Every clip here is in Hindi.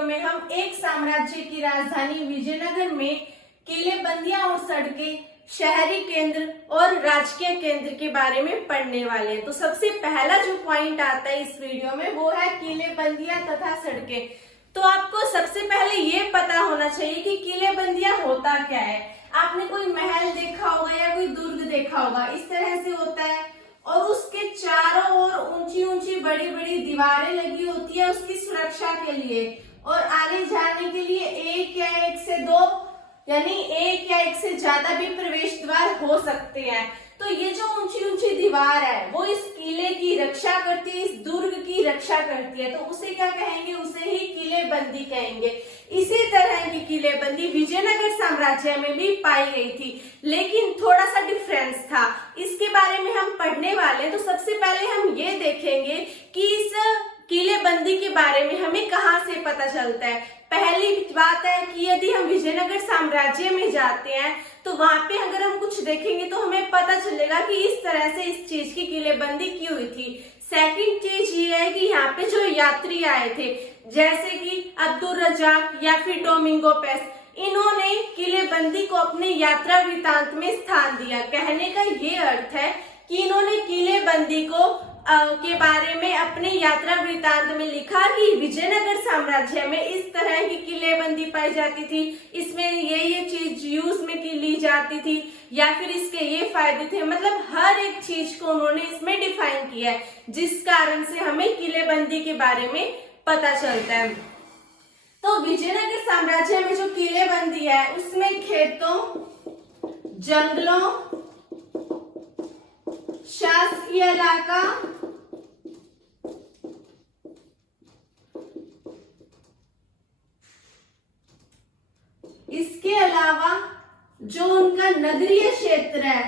वीडियो में हम एक साम्राज्य की राजधानी विजयनगर में किले, बंदियां और सड़कें, शहरी केंद्र और राजकीय केंद्र के बारे में पढ़ने वाले हैं। तो सबसे पहला जो पॉइंट आता है इस वीडियो में वो है किले, बंदियां तथा सड़कें। तो आपको सबसे पहले ये पता होना चाहिए कि किले, बंदियां होता क्या है। आपने कोई महल देखा होगा या कोई दुर्ग देखा होगा, इस तरह से होता है और उसके चारों ओर ऊंची ऊंची बड़ी बड़ी दीवारें लगी होती है उसकी सुरक्षा के लिए, और आने जाने के लिए एक या एक से दो यानी एक या एक से ज्यादा भी प्रवेश द्वार हो सकते हैं। तो ये जो ऊंची ऊंची दीवार है वो इस किले की रक्षा करती है, इस दुर्ग की रक्षा करती है। तो उसे क्या कहेंगे, उसे ही किलेबंदी कहेंगे। इसी तरह की किलेबंदी विजयनगर साम्राज्य में भी पाई गई थी, लेकिन थोड़ा सा डिफरेंस था। इसके बारे में हम पढ़ने वाले हैं। तो सबसे पहले हम ये देखेंगे कि इस किलेबंदी के बारे में हमें कहाँ से पता चलता है। पहली बात है कि यदि हम विजयनगर साम्राज्य में जाते हैं तो वहां पे अगर हम कुछ देखेंगे तो हमें पता चलेगा कि इस तरह से इस चीज की किलेबंदी की हुई थी। सेकंड चीज ये है कि यहाँ पे जो यात्री आए थे, जैसे कि अब्दुल रजाक या फिर डोमिंगो पेस, इन्होंने किलेबंदी को अपने यात्रा वृतांत में स्थान दिया। कहने का ये अर्थ है कि इन्होंने किलेबंदी को के बारे में अपने यात्रा वृतांत में लिखा कि विजयनगर साम्राज्य में इस तरह की किलेबंदी पाई जाती थी, इसमें ये चीज यूज में की ली जाती थी, या फिर इसके ये फायदे थे। मतलब हर एक चीज को उन्होंने इसमें डिफाइन किया है, जिस कारण से हमें किलेबंदी के बारे में पता चलता है। तो विजयनगर साम्राज्य में जो किलेबंदी है उसमें खेतों, जंगलों, शासकीय इलाका, इसके अलावा जो उनका नगरीय क्षेत्र है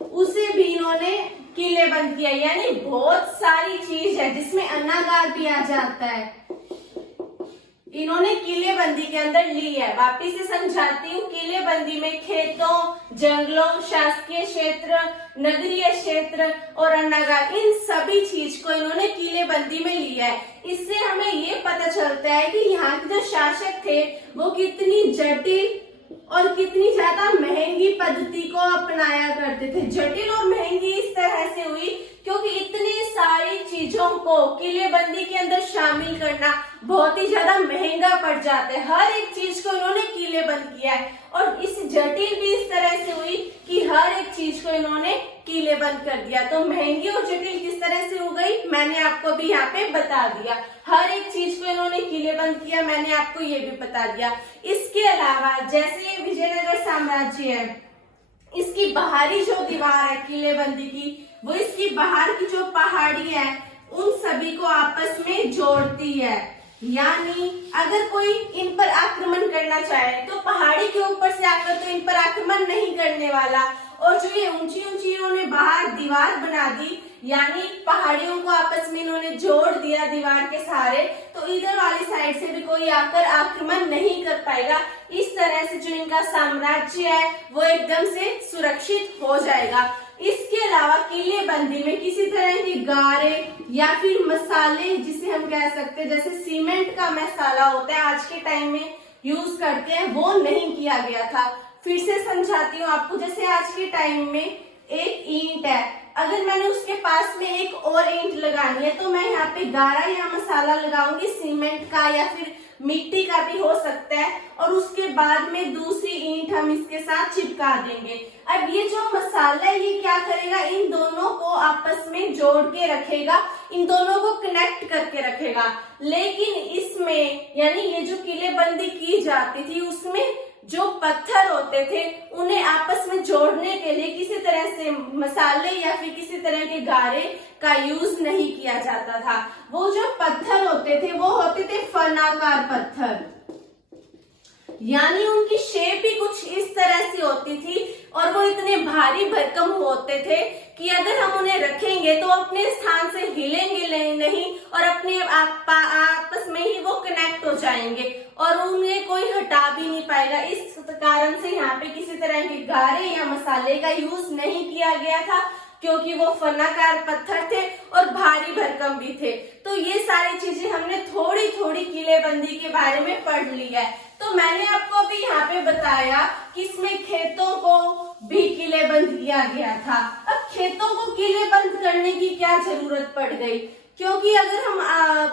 उसे भी इन्होंने किलेबंद किया। यानी बहुत सारी चीज है जिसमें अन्नागार भी आ जाता है, इन्होंने किलेबंदी के अंदर ली है। वापिस से समझाती हूँ, किलेबंदी में खेतों, जंगलों, शासकीय क्षेत्र, नगरीय क्षेत्र और अन्नागार, इन सभी चीज को इन्होंने किलेबंदी में लिया है। इससे हमें ये पता चलता है कि यहाँ के जो शासक थे वो कितनी जटिल और कितनी ज्यादा महंगी पद्धति को अपनाया करते थे। जटिल और महंगी इस तरह से हुई क्योंकि इतनी सारी चीजों को किलेबंदी के अंदर शामिल करना बहुत ही ज्यादा महंगा पड़ जाता है। हर एक चीज को इन्होंने किलेबंद किया है, और इस जटिल भी इस तरह से हुई कि हर एक चीज को इन्होंने किलेबंद कर दिया। तो महंगी और जटिल किस तरह से हो गई मैंने आपको भी यहाँ पे बता दिया। हर एक चीज को इन्होंने किलेबंद किया, मैंने आपको ये भी बता दिया। इसके अलावा जैसे ये विजयनगर साम्राज्य है, इसकी बाहरी जो दीवार है किलेबंदी की, वो इसकी बाहर की जो पहाड़ी है उन सभी को आपस में जोड़ती है। यानी अगर कोई इन पर आक्रमण करना चाहे तो पहाड़ी के ऊपर से आकर तो इन पर आक्रमण नहीं करने वाला। और जो ये ऊंची ऊंची इन्होंने बाहर दीवार बना दी, यानी पहाड़ियों को आपस में इन्होंने जोड़ दिया दीवार के सहारे, तो इधर वाली साइड से भी कोई आकर आक्रमण नहीं कर पाएगा। इस तरह से जो इनका साम्राज्य है वो एकदम से सुरक्षित हो जाएगा। इसके अलावा किलेबंदी में किसी तरह की गारे या फिर मसाले, जिसे हम कह सकते हैं जैसे सीमेंट का मसाला होता है आज के टाइम में यूज करते हैं, वो नहीं किया गया था। फिर से समझाती हूँ आपको, जैसे आज के टाइम में एक ईंट है, अगर मैंने उसके पास में एक और ईंट लगानी है तो मैं यहाँ पे गारा या मसाला लगाऊंगी, सीमेंट का या फिर मिट्टी का भी हो सकता है, और उसके बाद में दूसरी ईंट हम इसके साथ चिपका देंगे। अब ये जो मसाला है ये क्या करेगा, इन दोनों को आपस में जोड़ के रखेगा, इन दोनों को कनेक्ट करके रखेगा। लेकिन इसमें यानी ये जो किलेबंदी की जाती थी उसमें जो पत्थर होते थे उन्हें आपस में जोड़ने के लिए किसी तरह से मसाले या फिर किसी तरह के गारे का यूज नहीं किया जाता था। वो जो पत्थर होते थे वो होते थे फनाकार पत्थर, यानी उनकी शेप ही कुछ इस तरह से होती थी, और वो इतने भारी भरकम होते थे कि अगर हम उन्हें रखेंगे तो अपने स्थान से हिलेंगे नहीं और अपने आपस में ही वो कनेक्ट हो जाएंगे और उन्हें कोई हटा भी नहीं पाएगा। इस कारण से यहाँ पे किसी तरह के गारे या मसाले का यूज नहीं किया गया था, क्योंकि वो फनाकार पत्थर थे और भारी भरकम भी थे। तो ये सारी चीजें हमने थोड़ी थोड़ी किलेबंदी के बारे में पढ़ ली है। तो मैंने आपको अभी यहाँ पे बताया कि इसमें खेतों को भी किलेबंद किया गया था। अब खेतों को किलेबंद करने की क्या जरूरत पड़ गई, क्योंकि अगर हम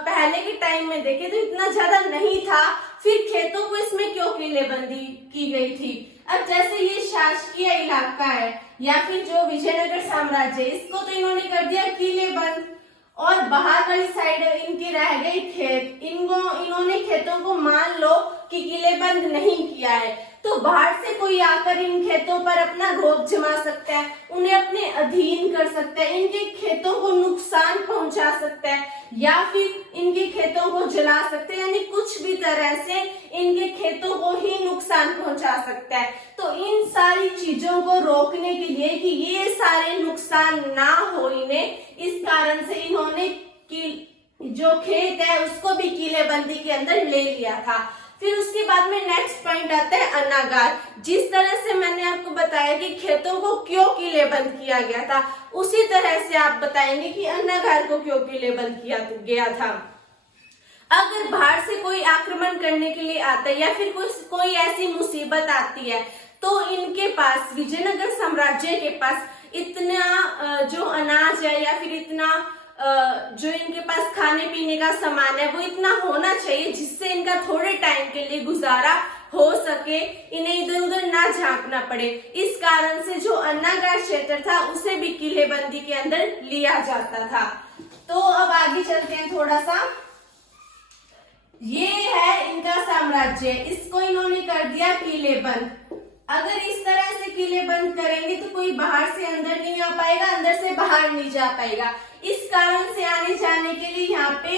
पहले के टाइम में देखें तो इतना ज्यादा नहीं था, फिर खेतों को इसमें क्यों किलेबंदी की गई थी। अब जैसे ये शासकीय इलाका है या फिर जो विजयनगर साम्राज्य, इसको तो इन्होंने कर दिया किलेबंद, और बाहर वाली साइड इनके रह गए खेत, इन्होंने खेतों को मान लो कि किलेबंद नहीं किया है, तो बाहर से कोई आकर इन खेतों पर अपना रोब जमा सकता है, उन्हें अपने अधीन कर सकता है, इनके खेतों को नुकसान पहुंचा सकता है या फिर इनके खेतों को जला सकते हैं, यानी कुछ भी तरह से इनके खेतों को ही नुकसान पहुंचा सकता है। तो इन सारी चीजों को रोकने के लिए कि ये सारे नुकसान ना हो इन्हें, इस कारण से इन्होंने जो खेत है उसको भी किलेबंदी के अंदर ले लिया था। फिर उसके बाद में नेक्स्ट पॉइंट आता है अन्नागार। जिस तरह से मैंने आपको बताया कि खेतों को क्यों किलेबंद किया गया था, उसी तरह से आप बताएंगे कि अन्नागार को क्यों किलेबंद किया गया था। अगर बाहर से कोई आक्रमण करने के लिए आता है या फिर कोई ऐसी मुसीबत आती है, तो इनके पास, विजयनगर साम्राज्य के पास इतना जो अनाज है या फिर इतना जो इनके पास खाने पीने का सामान है वो इतना होना चाहिए जिससे इनका थोड़े टाइम के लिए गुजारा हो सके, इन्हें इधर उधर ना झांकना पड़े। इस कारण से जो अन्नागार क्षेत्र था उसे भी किलेबंदी के अंदर लिया जाता था। तो अब आगे चलते हैं थोड़ा सा। ये है इनका साम्राज्य, इसको इन्होंने कर दिया किलेबंद। अगर इस तरह से किले बंद करेंगे तो कोई बाहर से अंदर नहीं आ पाएगा, अंदर से बाहर नहीं जा पाएगा। इस कारण से आने जाने के लिए यहाँ पे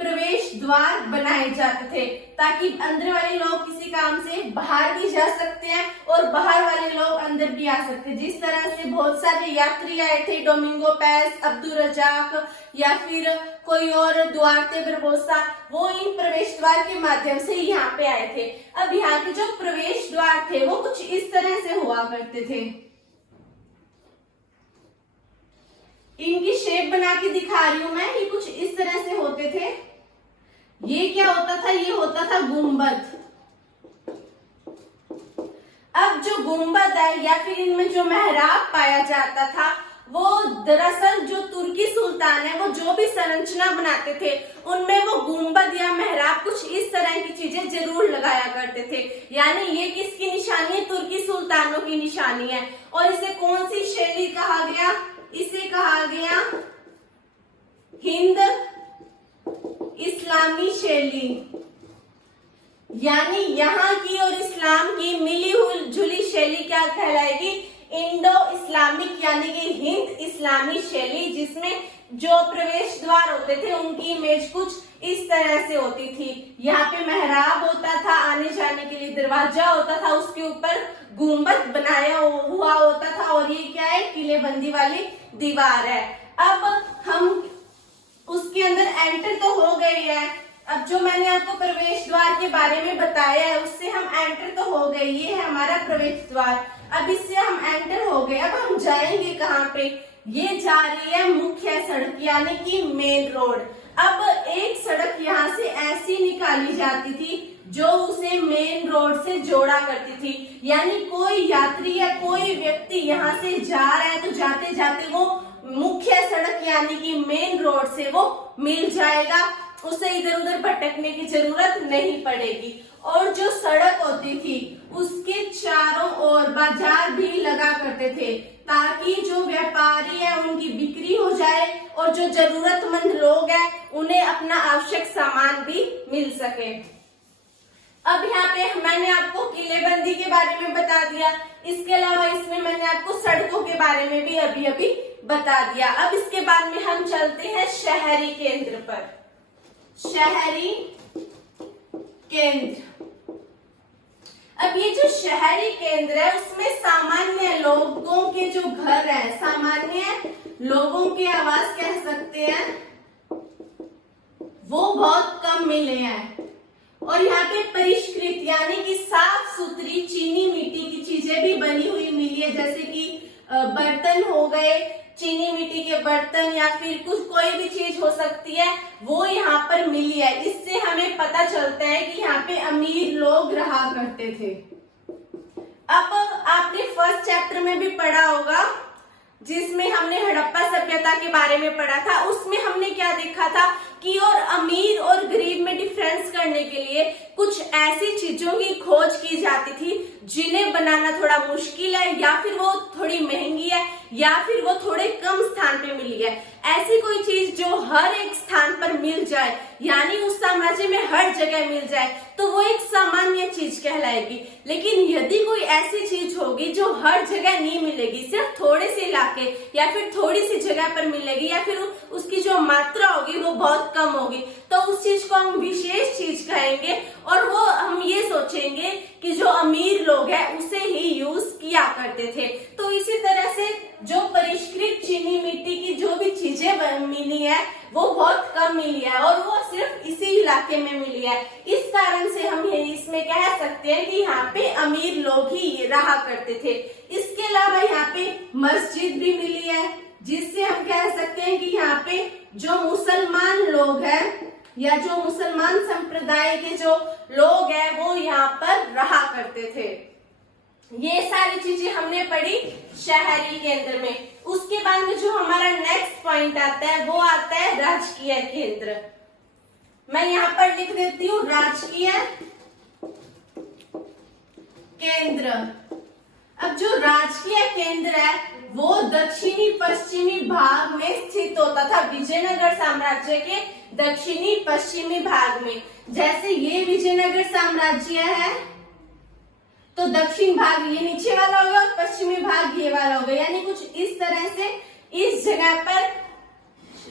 प्रवेश द्वार बनाए जाते थे, ताकि अंदर वाले लोग किसी काम से बाहर भी जा सकते हैं और बाहर वाले लोग अंदर भी आ सकते हैं। जिस तरह से बहुत सारे यात्री आए थे, डोमिंगो पैस, अब्दुल रजाक या फिर कोई और दुआरते बरबोसा, वो इन प्रवेश द्वार के माध्यम से यहाँ पे आए थे। अब यहाँ के जो प्रवेश द्वार थे वो कुछ इस तरह से हुआ करते थे। इनकी शेप बना के दिखा रही हूं मैं, ये कुछ इस तरह से होते थे। ये क्या होता था, ये होता था गुंबद। अब जो गुंबद है या फिर इनमें जो मेहराब पाया जाता था, वो दरअसल जो तुर्की सुल्तान है वो जो भी संरचना बनाते थे उनमें वो गुंबद या मेहराब कुछ इस तरह की चीजें जरूर लगाया करते थे। यानी ये किसकी निशानी है, तुर्की सुल्तानों की निशानी है। और इसे कौन सी शैली कहा गया, इसे कहा गया हिंद इस्लामी शैली। यानी यहाँ की और इस्लाम की मिली जुली शैली क्या कहलाएगी, इंडो इस्लामिक, यानी कि हिंद इस्लामी शैली, जिसमें जो प्रवेश द्वार होते थे उनकी इमेज कुछ इस तरह से होती थी। यहाँ पे मेहराब होता था, आने जाने के लिए दरवाजा होता था, उसके ऊपर गुंबद बनाया हुआ होता था, और ये क्या है, किलेबंदी वाली दीवार है। अब हम उसके अंदर एंटर तो हो गए हैं। अब जो मैंने आपको प्रवेश द्वार के बारे में बताया है उससे हम एंटर तो हो गए, ये है हमारा प्रवेश द्वार। अब इससे हम एंटर हो गए, अब हम जाएंगे कहाँ पे, ये जा रही है मुख्य सड़क यानी कि मेन रोड। अब एक सड़क यहाँ से ऐसी निकाली जाती थी जो उसे मेन रोड से जोड़ा करती थी। यानी कोई यात्री या कोई व्यक्ति यहाँ से जा रहा है तो जाते जाते वो मुख्य सड़क यानी कि मेन रोड से वो मिल जाएगा, उसे इधर उधर भटकने की जरूरत नहीं पड़ेगी। और जो सड़क होती थी उसके चारों ओर बाजार भी लगा करते थे, ताकि जो व्यापारी है उनकी बिक्री हो जाए और जो जरूरतमंद लोग हैं उन्हें अपना आवश्यक सामान भी मिल सके। अब यहाँ पे मैंने आपको किलेबंदी के बारे में बता दिया, इसके अलावा इसमें मैंने आपको सड़कों के बारे में भी अभी अभी बता दिया। अब इसके बाद में हम चलते हैं शहरी केंद्र पर। शहरी केंद्र, अब ये जो शहरी केंद्र है उसमें सामान्य लोगों के जो घर है, सामान्य लोगों के आवास कह सकते हैं, वो बहुत कम मिले हैं। और यहाँ पे परिष्कृत यानी कि साफ सुथरी चीनी मिट्टी की चीजें भी बनी हुई मिली है, जैसे कि बर्तन हो गए, चीनी मिट्टी के बर्तन या फिर कुछ कोई भी चीज हो सकती है, वो यहाँ पर मिली है। इससे हमें पता चलता है कि यहाँ पे अमीर लोग रहा करते थे। अब आपने फर्स्ट चैप्टर में भी पढ़ा होगा जिसमें हमने हड़प्पा सभ्यता के बारे में पढ़ा था। उसमें हमने क्या देखा था कि और अमीर और गरीब में डिफरेंस करने के लिए कुछ ऐसी चीजों की खोज की जाती थी जिन्हें बनाना थोड़ा मुश्किल है, या फिर वो थोड़ी महंगी है, या फिर वो थोड़े कम स्थान पे मिली है। ऐसी कोई चीज जो हर एक स्थान पर मिल जाए, यानी उस साम्राज्य में हर जगह मिल जाए, तो वो एक सामान्य चीज कहलाएगी। लेकिन यदि कोई ऐसी चीज होगी जो हर जगह नहीं मिलेगी, सिर्फ थोड़े से इलाके या फिर थोड़ी सी जगह पर मिलेगी, या फिर उसकी जो मात्रा होगी वो बहुत कम होगी, तो उस चीज को हम विशेष चीज कहेंगे। और वो हम ये सोचेंगे कि जो अमीर लोग हैं उसे ही यूज किया करते थे। तो इसी तरह से जो परिष्कृत चीनी मिट्टी की जो भी चीजें मिली है वो बहुत कम मिली है, और वो सिर्फ इसी इलाके में मिली है। इस कारण से हम इसमें कह सकते हैं कि यहाँ पे अमीर लोग ही रहा करते थे। इसके अलावा यहाँ पे मस्जिद भी मिली है, जिससे हम कह सकते हैं कि यहाँ पे जो मुसलमान लोग हैं या जो मुसलमान संप्रदाय के जो लोग हैं वो यहाँ पर रहा करते थे। ये सारी चीजें हमने पढ़ी शहरी केंद्र में। उसके बाद में जो हमारा नेक्स्ट पॉइंट आता है वो आता है राजकीय केंद्र। मैं यहाँ पर लिख देती हूँ राजकीय केंद्र। अब जो राजकीय केंद्र है वो दक्षिणी पश्चिमी भाग में स्थित होता था, विजयनगर साम्राज्य के दक्षिणी पश्चिमी भाग में। जैसे ये विजयनगर साम्राज्य है तो दक्षिण भाग ये नीचे वाला होगा और पश्चिमी भाग ये वाला होगा, यानी कुछ इस तरह से इस जगह पर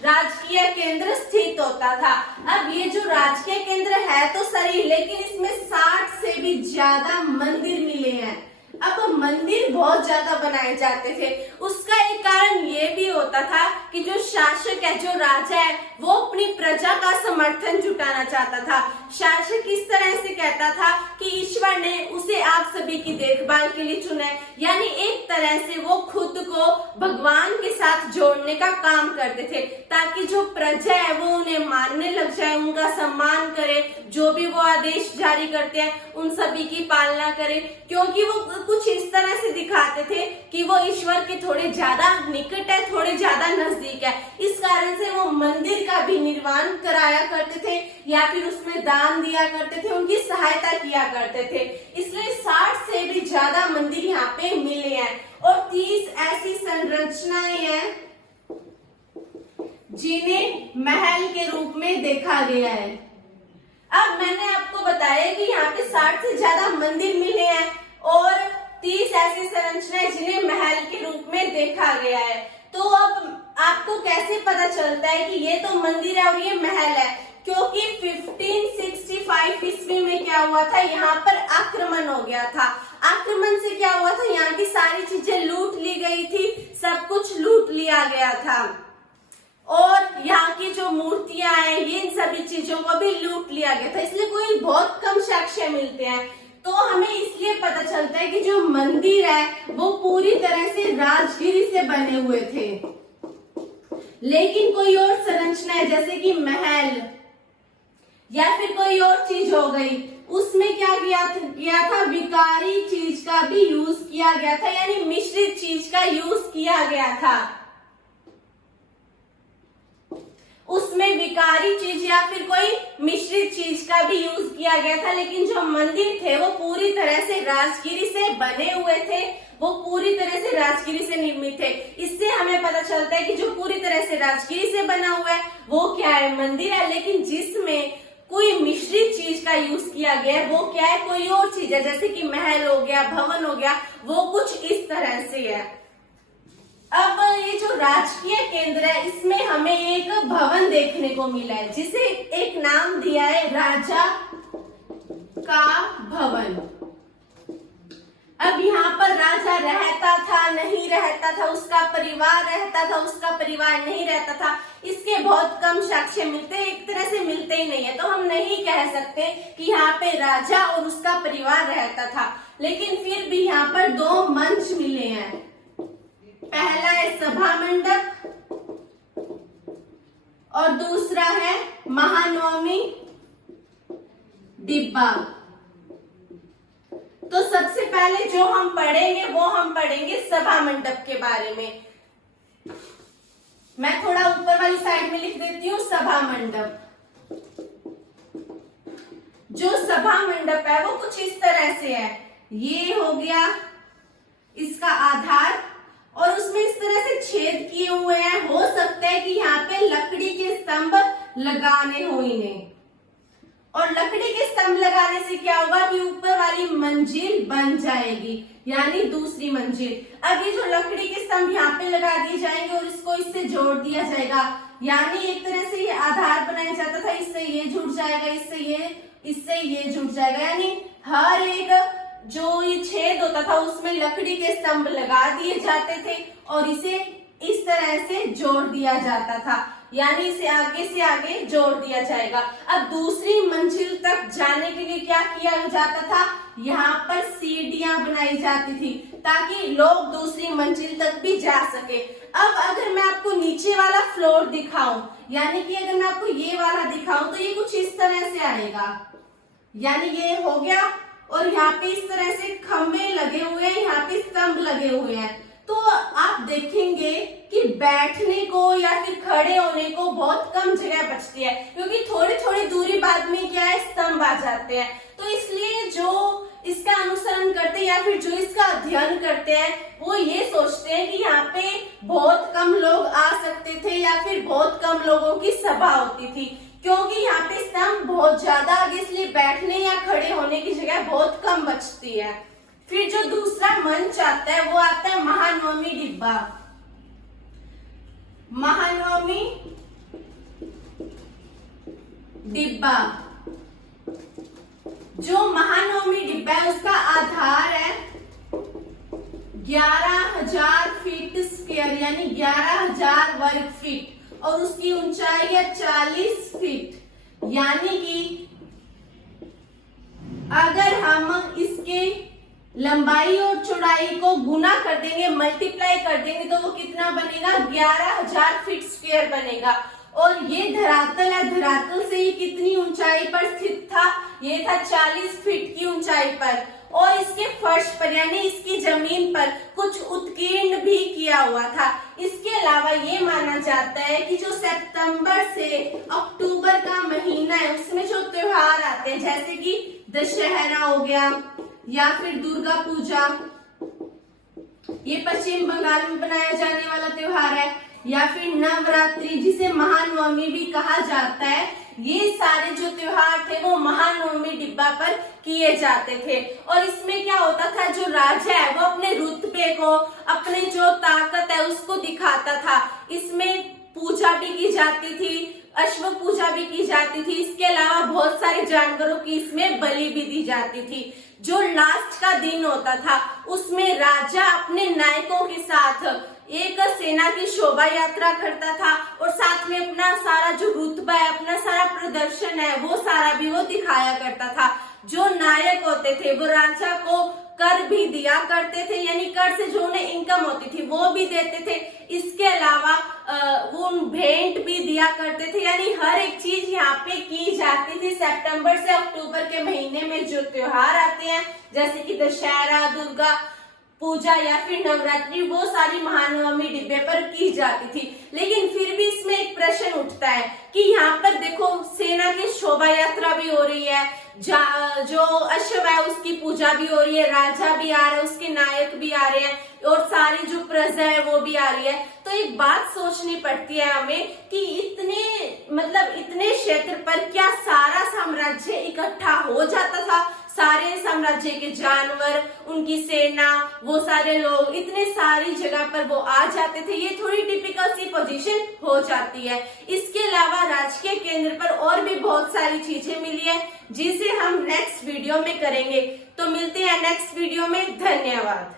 राजकीय केंद्र स्थित होता था। अब ये जो राजकीय केंद्र है तो सही, लेकिन इसमें 60 से भी ज्यादा मंदिर मिले हैं। अब मंदिर बहुत ज्यादा बनाए जाते थे। उसका एक कारण ये भी होता था कि जो शासक है, जो राजा है, वो अपनी प्रजा का समर्थन जुटाना चाहता था। शासक इस तरह से कहता था कि ईश्वर ने उसे आप सभी की देखभाल के लिए चुना है, यानी एक तरह से वो खुद को भगवान के साथ जोड़ने का काम करते थे, ताकि जो प्रजा है वो उन्हें मानने लग जाए, उनका सम्मान करे, जो भी वो आदेश जारी करते हैं उन सभी की पालना करे, क्योंकि वो कुछ इस तरह से दिखाते थे कि वो ईश्वर के थोड़े ज्यादा निकट है, थोड़े ज्यादा नजदीक है। इस कारण से वो मंदिर का भी निर्माण कराया करते थे या फिर उसमें दान दिया करते थे, उनकी सहायता किया करते थे। इसलिए 60 से भी ज्यादा मंदिर यहाँ पे मिले हैं और 30 ऐसी संरचनाएं हैं जिन्हें महल के रूप में देखा गया है। अब मैंने आपको बताया कि यहाँ पे 60 से ज्यादा मंदिर मिले हैं और 30 ऐसी संरचनाएं जिन्हें महल के रूप में देखा गया है। तो अब आपको कैसे पता चलता है कि ये तो मंदिर है और ये महल है? क्योंकि 1565 ईस्वी में क्या हुआ था, यहाँ पर आक्रमण हो गया था। आक्रमण से क्या हुआ था, यहाँ की सारी चीजें लूट ली गई थी, सब कुछ लूट लिया गया था और यहाँ की जो मूर्तियां हैं ये इन सभी चीजों को भी लूट लिया गया था। इसलिए कोई बहुत कम साक्ष्य मिलते हैं। तो हमें इसलिए पता चलता है कि जो मंदिर है वो पूरी तरह से राजगिरी से बने हुए थे। लेकिन कोई और संरचना है जैसे कि महल या फिर कोई और चीज हो गई, उसमें क्या किया था, विकारी चीज का भी यूज किया गया था, यानी मिश्रित चीज का यूज किया गया था। उसमें विकारी चीज या फिर कोई मिश्रित चीज का भी यूज किया गया था। लेकिन जो मंदिर थे वो पूरी तरह से राजगिरी से बने हुए थे, वो पूरी तरह से राजगिरी से निर्मित थे। इससे हमें पता चलता है कि जो पूरी तरह से राजगिरी से बना हुआ है वो क्या है, मंदिर है। लेकिन जिसमें कोई मिश्रित चीज का यूज किया गया है वो क्या है, कोई और चीज है, जैसे कि महल हो गया, भवन हो गया, वो कुछ इस तरह से है। अब ये जो राजकीय केंद्र है इसमें हमें एक भवन देखने को मिला है जिसे एक नाम दिया है राजा का भवन। अब यहाँ पर राजा रहता था, नहीं रहता था, उसका परिवार रहता था, उसका परिवार नहीं रहता था, इसके बहुत कम साक्ष्य मिलते हैं, एक तरह से मिलते ही नहीं है। तो हम नहीं कह सकते कि यहाँ पे राजा और उसका परिवार रहता था। लेकिन फिर भी यहाँ पर 2 मंच मिले हैं। सभा मंडप और दूसरा है महानवमी डिब्बा। तो सबसे पहले जो हम पढ़ेंगे वो हम पढ़ेंगे सभा मंडप के बारे में। मैं थोड़ा ऊपर वाली साइड में लिख देती हूँ सभा मंडप। जो सभा मंडप है वो कुछ इस तरह से है। ये हो गया इसका आधार और उसमें इस तरह से छेद किए हुए हैं। हो सकता है कि यहाँ पे लकड़ी के स्तंभ लगाने हो इन्हें, और लकड़ी के स्तंभ लगाने से क्या होगा कि ऊपर वाली मंजिल बन जाएगी, यानी दूसरी मंजिल। अब ये जो लकड़ी के स्तंभ यहाँ पे लगा दिए जाएंगे और इसको इससे जोड़ दिया जाएगा, यानी एक तरह से ये आधार बनाया जाता था, इससे ये जुड़ जाएगा, इससे ये जुड़ जाएगा, यानी हर एक जो ये छेद होता था उसमें लकड़ी के स्तंभ लगा दिए जाते थे और इसे इस तरह से जोड़ दिया जाता था, यानी इसे आगे से आगे जोड़ दिया जाएगा। अब दूसरी मंजिल तक जाने के लिए क्या किया जाता था, यहाँ पर सीढ़ियां बनाई जाती थी ताकि लोग दूसरी मंजिल तक भी जा सके। अब अगर मैं आपको नीचे वाला फ्लोर दिखाऊं, यानी कि अगर मैं आपको ये वाला दिखाऊं तो ये कुछ इस तरह से आएगा, यानी ये हो गया और यहाँ पे इस तरह से खंभे लगे हुए हैं, यहाँ पे स्तंभ लगे हुए हैं। तो आप देखेंगे कि बैठने को या फिर खड़े होने को बहुत कम जगह बचती है, क्योंकि थोड़ी थोड़ी दूरी बाद में क्या है स्तंभ आ जाते हैं। तो इसलिए जो इसका अनुसरण करते हैं या फिर जो इसका अध्ययन करते हैं वो ये सोचते हैं कि यहाँ पे बहुत कम लोग आ सकते थे या फिर बहुत कम लोगों की सभा होती थी, क्योंकि यहाँ पे स्तंभ बहुत ज्यादा आगे, इसलिए बैठने या खड़े होने की जगह बहुत कम बचती है। फिर जो दूसरा मंच आता है वो आता है महानवमी डिब्बा। महानवमी डिब्बा, जो महानवमी डिब्बा है उसका आधार है 11,000 फीट स्क्वायर, यानी 11,000 वर्ग फीट, और उसकी ऊंचाई है 40 फीट। यानी कि अगर हम इसके लंबाई और चौड़ाई को गुना कर देंगे, मल्टीप्लाई कर देंगे, तो वो कितना बनेगा 11,000 फीट स्क्वायर बनेगा। और ये धरातल है, धरातल से ये कितनी ऊंचाई पर स्थित था, ये था 40 फीट की ऊंचाई पर, और इसके फर्श पर यानी इसकी जमीन पर कुछ उत्कीर्ण भी किया हुआ था। इसके अलावा ये माना जाता है कि जो सितंबर से अक्टूबर का महीना है उसमें जो त्योहार आते हैं, जैसे कि दशहरा हो गया या फिर दुर्गा पूजा, ये पश्चिम बंगाल में बनाया जाने वाला त्योहार है, या फिर नवरात्रि जिसे महानवमी भी कहा जाता है, ये सारे जो त्योहार थे वो महानवमी डिब्बा पर किए जाते थे। और इसमें क्या होता था, जो राजा है वो अपने रुतबे को, अपने जो ताकत है उसको दिखाता था। इसमें पूजा भी की जाती थी, अश्व पूजा भी की जाती थी, इसके अलावा बहुत सारे जानवरों की इसमें बलि भी दी जाती थी। जो लास्ट का दिन होता था उसमें राजा अपने नायकों के साथ एक सेना की शोभा यात्रा करता था और साथ में अपना सारा जो रुतबा है, अपना सारा प्रदर्शन है, वो सारा भी वो दिखाया करता था। जो नायक होते थे वो राजा को कर भी दिया करते थे, यानी कर से जो उन्हें इनकम होती थी वो भी देते थे। इसके अलावा वो भेंट भी दिया करते थे, यानी हर एक चीज यहाँ पे की जाती थी। सितंबर से अक्टूबर के महीने में जो त्योहार आते हैं जैसे कि दशहरा, दुर्गा पूजा या फिर नवरात्रि, वो सारी महानवमी डिब्बे पर की जाती थी। लेकिन फिर भी इसमें एक प्रश्न उठता है कि यहाँ पर देखो सेना की शोभा यात्रा भी हो रही है, जो अश्व है उसकी पूजा भी हो रही है, राजा भी आ रहे हैं, उसके नायक भी आ रहे हैं और सारी जो प्रजा है वो भी आ रही है। तो एक बात सोचनी पड़ती है हमें कि इतने क्षेत्र पर क्या सारा साम्राज्य इकट्ठा हो जाता था? सारे साम्राज्य के जानवर, उनकी सेना, वो सारे लोग इतने सारी जगह पर वो आ जाते थे, ये थोड़ी टिपिकल सी पोजीशन हो जाती है। इसके अलावा राजकीय केंद्र पर और भी बहुत सारी चीजें मिली है जिसे हम नेक्स्ट वीडियो में करेंगे। तो मिलते हैं नेक्स्ट वीडियो में, धन्यवाद।